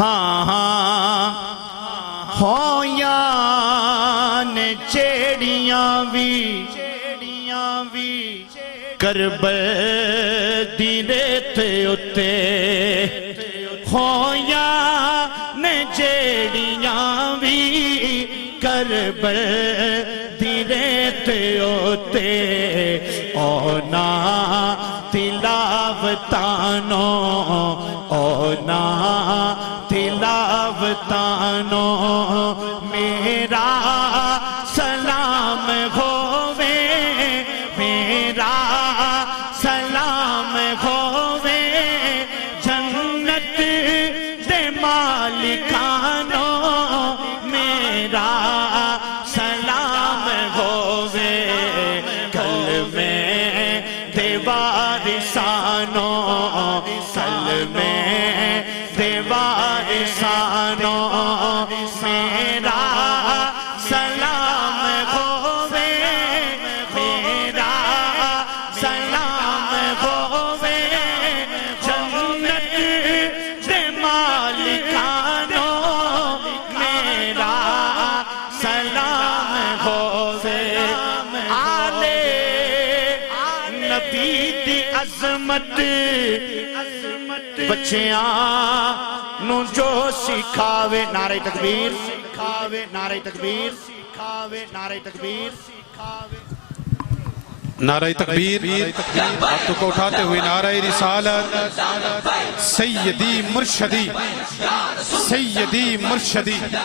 ہاں ہاں ہویاں نے چیڑیاں بھی کربل دی ریت اتے ہویاں نے چیڑیاں بھی کربل دی ریت اتے اونا تلاوتانو اونا تلاوتانو میرا سلام ہووے میرا سلام ہووے جنت دے مالکانو میرا سلام ہووے کلمے دے وارثانو کلمے دے وارثانو میرا سلام ہووے میرا سلام ہووے جنت دے مالکانو میرا سلام ہووے آلے نبی دی عظمت بچیاں نو جو سکھاوے نعرہ تکبیر نعرہ تکبیر نعرہ تکبیر نعرہ تکبیر ہاتھوں کو اٹھاتے ہوئے نعرہ رسالت سیدی مرشدی